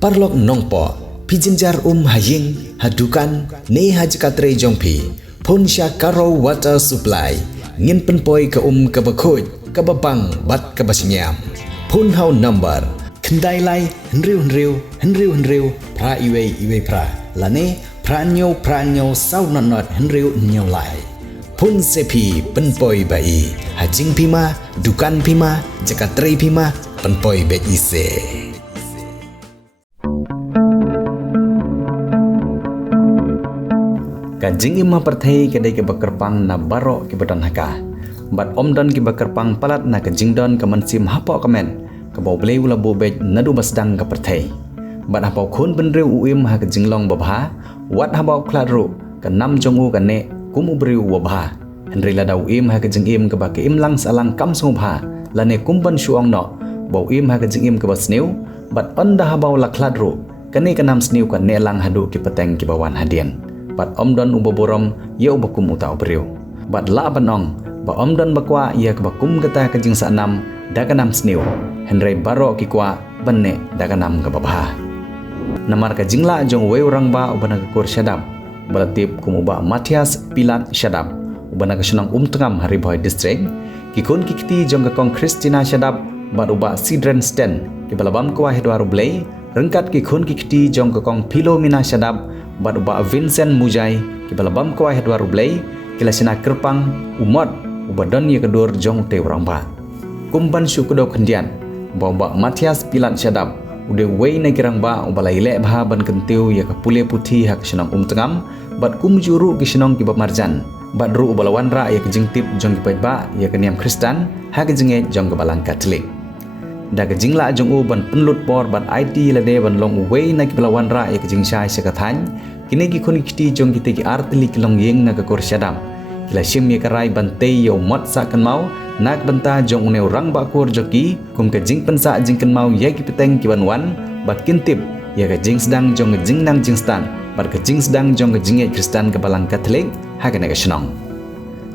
parlok nongpo pijinjar haying hadukan ne hajkatre jongpi pon sya karo water supply ngin penpoi ke kebakhoj kababang bat kabasinyam pon hau number kendai lai henriu pra iwe pra lane pranyo sau not henriu nyau lai pun sepi penpoi bai hajing pima dukan pima jakatre pima penpoi bet ise kajing ima perthai kedai ke bakerpang na baro ke badan haka bat omdon ke bakerpang palat na kajing don ke mansim hapo komen ke bau bleu la bo bet nadu basdang ke perthai bat hapo khon benreu uim ha kajing long babha wat habau kladru ke nam jongu ke ne kumu breu wabha henry la dau im ha kajing im ke ba ke im lang salang kam sungbha la ne kumban suong no bau im ha kajing im ke basneu bat onda habau la kladru kene ke nam sneu ke ne lang hadu ke peteng ke bawan hadian bat omdon uboborom ya ubakum utau beriu bat la banong ba omdon bakwa ya ke bakum kata kajing sanam daganam sneu henry baro ki kwa benne daganam ke babha namar kajing la jong we orang ba ubana ke kur syadap balatip kumuba Matias Pilat syadap ubana ke senang tengam hari boy district kikun kikti jong ke kong Christina syadap bat uba Sidren Sten ke balabam kwa hedwaru blay rengkat kikun kikti jong ke kong Pilomina syadap bat uba Vincent Mujai ke balabam kwa hedwaru blay kilasina kerpang umot ubadon ye kedur jong te orang ba kumban syukudo kendian ba Matias Pilat syadap ude wei na kirang ba ubalai le bha ban kentiu ya ke pule putih hak senang tengam bat kum juru ke senang ki marjan bat ru ubalawan ra ya ke jingtip jong ki ba ya ke niam Kristen ha ke jinge jong ke balang Katolik da ke jingla jong u ban penlut por bat IT la de ban long wei na ki balawan ra ya ke jing sai sekathan kini ki khoni kiti jong ki te ki artli ki long yeng na ke kor syadam kila sim ye karai ban te yo mat sa kan mau nak benta jong une orang bakur joki kum ke jing pensa jing kan mau ye ki peteng ki wan bat kintip ya ke jing sedang jong jing nang jing stan bat ke jing sedang jong ke jing Kristen ke balang Katolik ha ke ne ke senong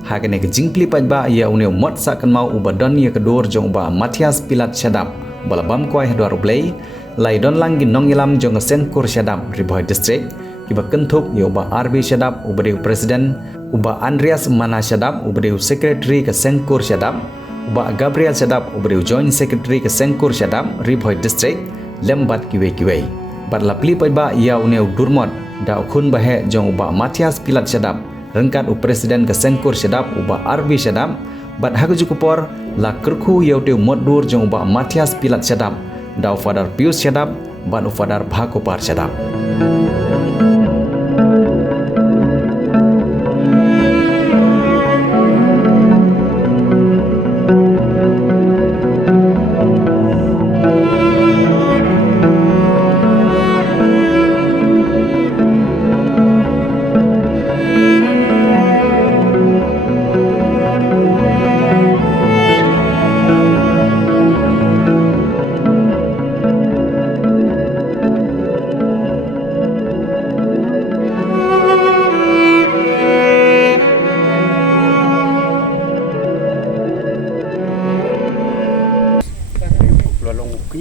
ha ke ne ke jing pli ba ya une mat sa kan mau ubadon ye ke dor jong ba Matias Pilat syadap balabam kwai hedwar blay lai don lang gi nong ilam jong sen kur syadap riboy district ki ba kentuk ye uba RB syadap ubadeu presiden uba Andreas Mana syadap ubadeu secretary ke Sengkur syadap uba Gabriel syadap ubadeu joint secretary ke Sengkur syadap Riboy district lembat kiwe bat lapli ba ya uneu durmot da khun bahe jong uba Matias Pilat syadap rengkat u presiden ke Sengkur syadap uba RB syadap bat haguju kupor la kerku yau teu mod dur jong uba Matias Pilat syadap da ufadar Pius syadap bat ufadar Bhakopar syadap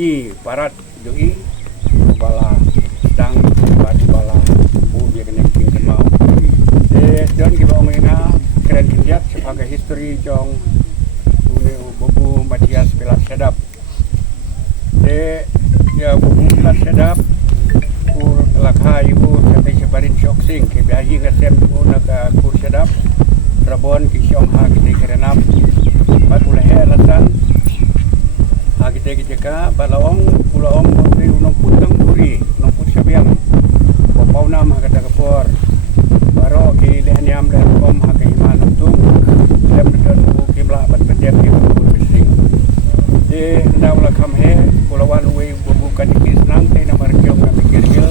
Ni barat doi bala dang bala bu dia kena king mau don ki ba menga keren kinjat sebagai history jong une bubu Matias Pilat syadap ya bubu Pilat syadap kur lakha ibu sampai sebarin shoksing ke biahi ngasem bu nak kur syadap rabon ki syong ha ki kerenam bat uleh alatan kita jeka balaong pulaong mungkin unong putang duri unong put sabiam bapau nama kata kapor baro ki lehniam dan kom hakai iman untuk jam dan kimla bat pendem ki bising ndaw la kam he pulawan we bukan dikis nang te namar jong na mikir gil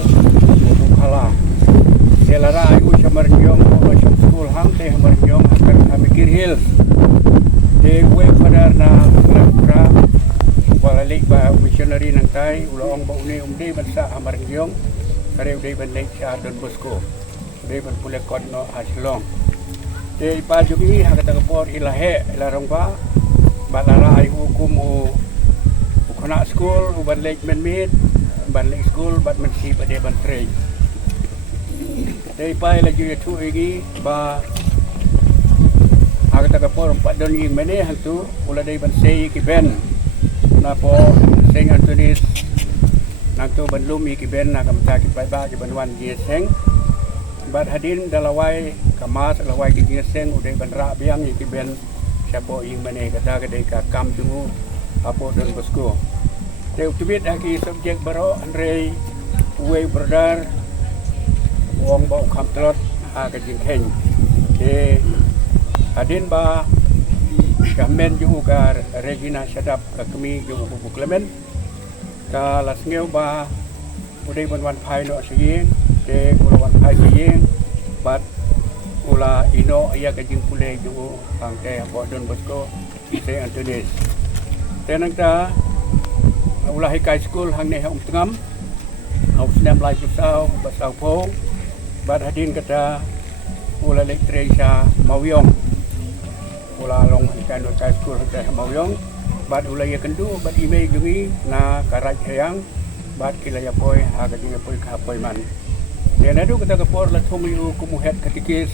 bu khala selara ayu samar jong ko school hang te hamar jong akan mikir hil de we padar na pra walalik ba missionary nang tai ulong ba uni umdi bansa amar gyong kare udai bandai cha Don Bosco udai ban pule kon no aslong de pa jugi hakata kapor ilahe ilarong ba balara ai hukum u kona school u ban lake men mit ban le school bat man si ba de ban trei dei pai la ju tu igi ba aga ta por pa don ying mene hantu ula dei ban sei ki ben na po seng antonis na tu ban lumi ki ben na kam ta ki pai ba ki ban wan ji seng bat hadin dalawai kamas lawai ki ji seng udai ban ra biang ki ben siapo ying mene kata ka dei ka kam jungu apo don bosko Teu tibit aki subjek baro Andre Uwe Brodar Wong Bau Kamtlot Aga Jingkeng Ke Adin ba Kamen juga ka Regina Syadap kami juga Bubu Clement Ka lasngeu ba Udai Wan Pai no Siying Ke Ula Wan Pai Siying Bat Ula Ino Iya Ka Jingpule juga Angke Apo Don Bosco Ite Antonis Tenang ta Ulah high school hang ne hong tengam hong snem lai pusau basau pong bad hadin kata ulah lektresa mawyong ulah long kan high school hang mawyong bad ulah ya kendu bad email jungi na karaj hayang bad kilaya poi aga dinga poi ka poi man dia nadu kata kapor la thumiu kumuhet katikis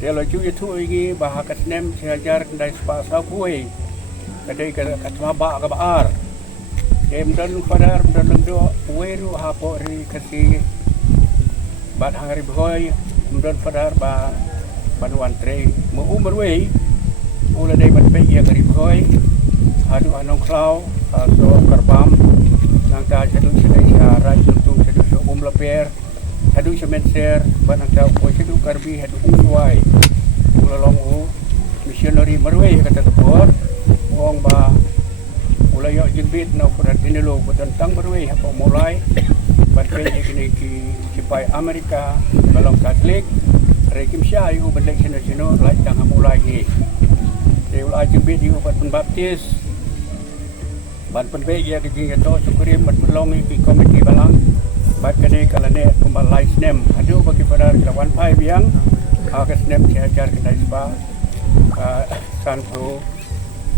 dia la ju itu igi bahaka snem siajar kendai spa sau poi kadai katma ba ka baar Emdan fadar dan lendo weru hapo ri kasi bad hangari boy emdan fadar ba banwan tre mo umur we ula dai ban pe ya gari boy adu anong klau so karbam nang ta jadu sedai sya rai tuntung jadu so laper adu semenser ban nang ta ko jadu karbi adu umwai ula longu missionary marwe kata kapor wong ba Ulayo jimbit na kurat inilo tentang berwe apa mulai batwe kini ki cipai Amerika balong Katolik rekim syai u balik sino lai tang mulai ni de ulai jimbit u bat baptis ban penbe ya ke jing to syukurim bat belong ki komiti balang bat kene kalane pembalai snem adu bagi pada lawan pai biang akas snem siajar kedai spa santo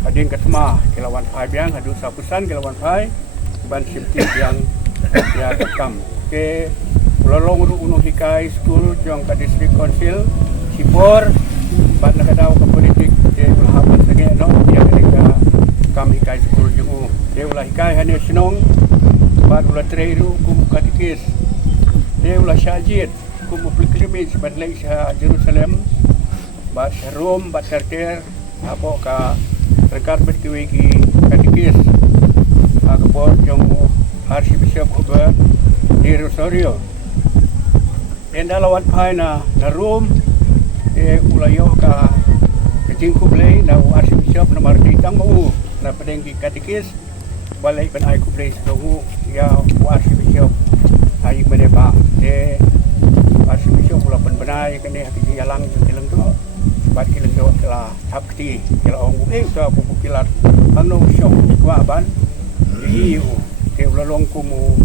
Adin ketema kilawan pai biang adu sapusan kilawan pai ban simti biang ya tekam ke lolong ru uno hikai school jong ka district council sipor ban nakadaw ka politik de hapan sage no ya ka kam hikai school jungu de ulah hikai hanya sinong ban ulah treiru kum katikis de ulah syajid kum pilgrimage ban laisha Jerusalem ban Rome ban Terter apo ka rekat berkiwiki katikis akbor jong Archbishop Hubert di Rosario endalawan pai na Rome ulayo ka kejingkublei na Archbishop na marti tangmu na pedengki katikis balai pen ai kublei stongu ya Archbishop ai meneba Archbishop ula pen benai kene hati yalang jeleng tu bat kilang do telah sakti kila ong ta pupukilat ano syong kwa ban iu ke ulalong kumu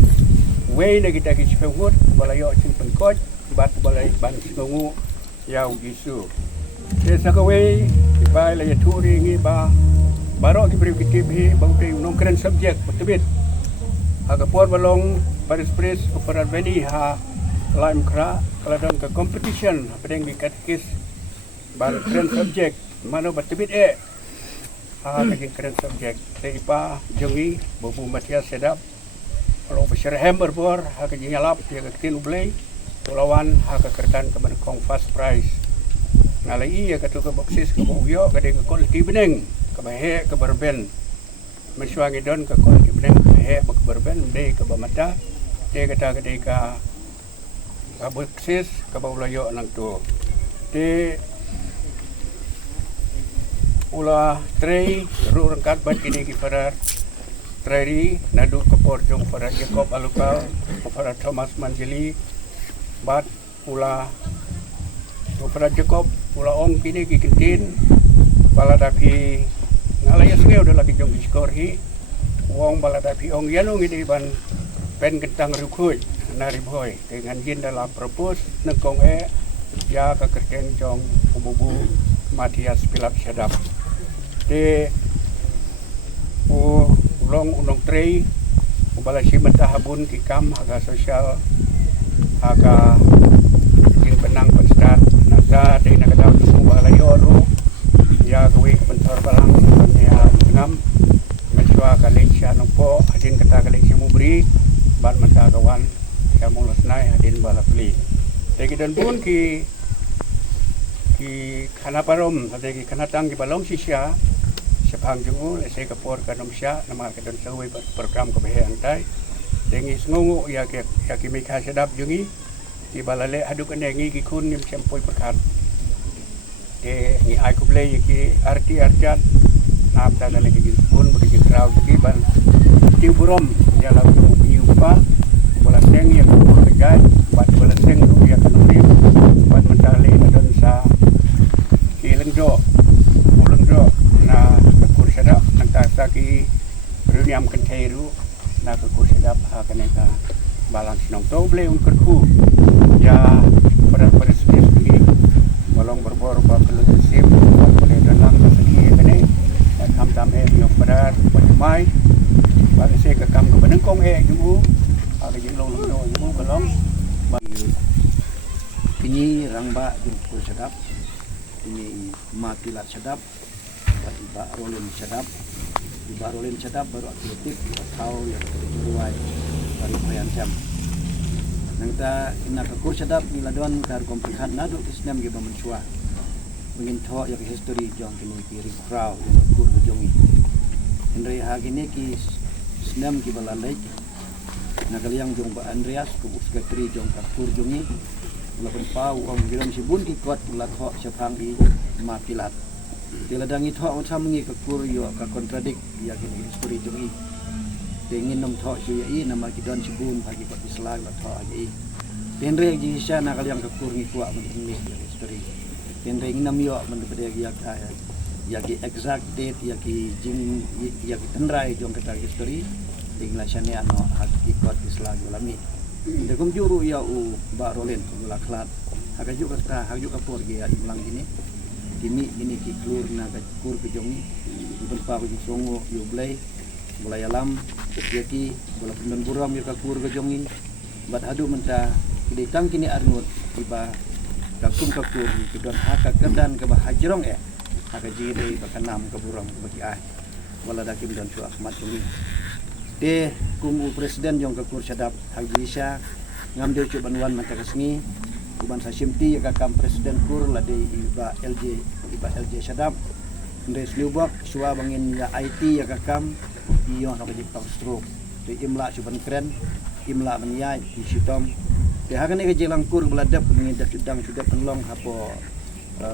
we na kita ki spewut balayo cin penkot bat balai ban singu yau Yesu desa ka we bai la yaturi ngi ba baro ki beri kitib hi bang te nong keren subjek betebit aga por balong paris pres upara beni ha laim kra kaladon ke competition pedeng di katekis ban keren subjek mana batibit lagi keren subjek teipa jongi bobu Matias sedap kalau besar hammer bor hak nyalap dia ketin ublei pulawan hak kertan kemen kong fast prize ngalai ya katu ke boksis ke bogyo gade ke quality beneng ke bahe ke berben mensuangi don ke quality beneng ke bahe ke berben de ke bamata de kata gade ka boksis ke baulayo nang tu de ula trei ru rengkat bat kini ki para trei nadu kapor jong para Jacob Alukal para Thomas Manjeli bat ula para Jacob ula ong kini ki kentin bala dapi ngalaya sngeu do lagi jong skor hi wong bala dapi ong yanung ini ban pen kentang rukui nari boy dengan jin dalam propose nekong ya ka kerjeng jong bubu Matias Pilap Syadap de ulong trei ubala si mentahabun ki kam aga sosial aga jing penang penstat nasa de nakadaw tu ubala yoru ya gawi pentor balang ya ngam mencoba kali sia nompo adin kata kali sia mubri ban mentagawan ya mulos nai adin bala pli tegi dan pun ki khana parom tegi khana tang ki balom sisia sepang jungu lesai kapor kanom sia nama kedon sawai program kebehan tai tengi sngungu ya ki mikha sedap jungi di balale adu kenengi ki kun nim sempoi perkat ke ni ai kuble ki arti artian nam ta gale ki pun bagi krau ki ban tiu burom ya la tu yupa bola teng ya kupur tegai bat bola teng tu ya kanurim ban mentale dan sa ki lengjo na kur sedap nanta sa ki runiam kenteru na kur sedap ha kaneka balang sinong to ble un kerku ya pada space ni balong berbor bakal sim boleh dalam segi ini kam tam yang pada mai pada saya ke kam ke benengkong jumu ada jing long jumu balong ini rangba jumkur sedap ini matilat sedap tiba rolin sedap baru atletik tahu yang terjuai dari bayan jam nangta ina ka kur sedap ni ladon kar komplikat nadu kisnem ge bamensua mungkin tho ya history jong kini ki crowd yang kur jongi Andre ha gini ki snem ki balalai nagaliang jong ba Andreas ku sekretari jong ka kur jongi lapan pau om giram sibun ki kot la tho sepang i matilat diladangi tho on samungi ka kur yo ka kontradik ya kini history jongi ingin nom tho si i nama kidon sibun bagi kot islam la tho ai tenre ji sya na kaliang ka kur ni kuak men ini history tenre ingin nam yo men pada ya ki exact date ya ki jing ya ki tendrai jong kata history tingla syane ano hak kot islam ulami de kum juru ya u ba rolen la klat hak ju kata hak ju ka por ge ya imlang ini ini ki klur na ka kur ke jongi berpa ko songo yo blai mulai alam yaki bola pendan buram yaka kur ke jongi bat adu menta kiditang kini arnut tiba kakum kakur kidon haka kedan ke bahajrong haka jiri bakanam ke buram bagi wala dakim dan su ahmad jongi de kumu presiden jong ke kur sadap haji isya ngamdeu cubanwan mata kesngi kuban sasimti yaka kam presiden kur lade iba LJ sadap ndres liubak suwa bangin ya IT yaka kam iyo nak jipang stroke de imla suban kren imla meniai di sitom de hagane ke jelang kur beladap ngin dak sedang sudah penlong hapo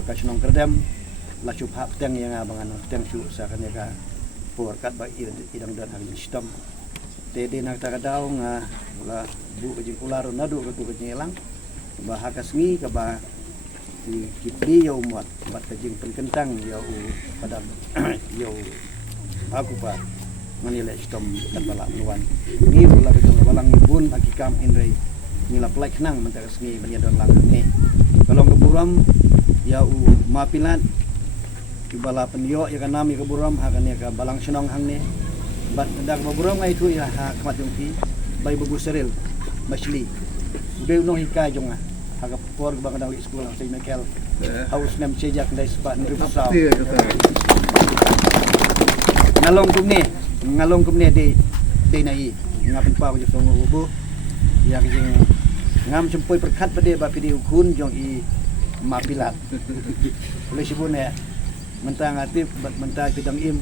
kasunong kerdem la sup hak teng yang abangan teng su sakane ka por kat ba idang dan hagin sitom de nak takadaw nga la bu ke kularo nadu ke tu jelang bahakas ngi ka ba kipli yo mat bat kajing penkentang yo padam yo aku pa manila istom tabala nuan ni pula betul balang ibun hakikam indrai nila plek nang mentas ngi menyadon lang ni kalau keburam ya mapilan ibala penyo ya kanami keburam hakane ka balang senong hang ni bat dak keburam ai tu ya hakmat jongpi bai bugu seril masli udah no hikai jonga agak por bang dali sekolah saya Michael haus nem sejak dari sepat nerusau ngalong kumne de nai ngapen pa ko jong ubu ya kijing ngam sempoi perkat pade ba pidi ukun jong i mapilat oleh sibune mentang atif bat mentang bidang im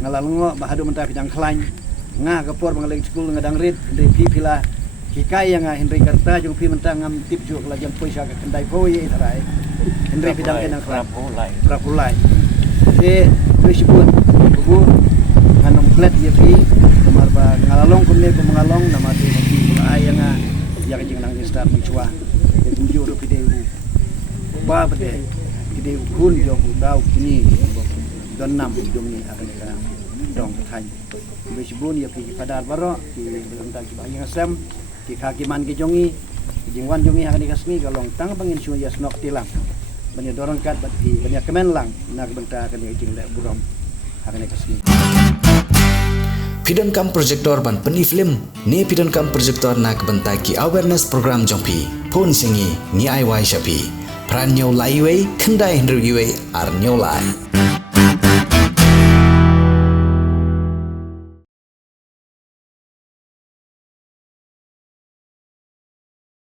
ngalalngo bahadu mentang bidang khlain nga kapor bangaling sekolah ngadang rit de pipila kikai yang Henry Karta jong pi mentang ngam tip ju kelajam poisa ka kendai poye tarai Henry bidang enang prapulai de disebut buku nganom plet ye pi marba ngalalong kumne ko mengalong nama tu ai yang yang jing nang start mencua de buju ro pide ba bade pide kun jo dau kini don nam jom ni akan ka dong thai besibun ye pi padar baro ki bentang ki bahang sam ki hakiman ki jongi jingwan jongi akan dikasmi kalong tang pangin su ya snok tilang banyak dorong kat bati banyak kemen lang nak benta akan jing le buram akan dikasmi Pidon kam projector ban peni film ni pidon kam projector na kebentai ki awareness program jongpi pun singi ni ai wai shapi pran nyau lai wei kendai hendru yue ar nyau lai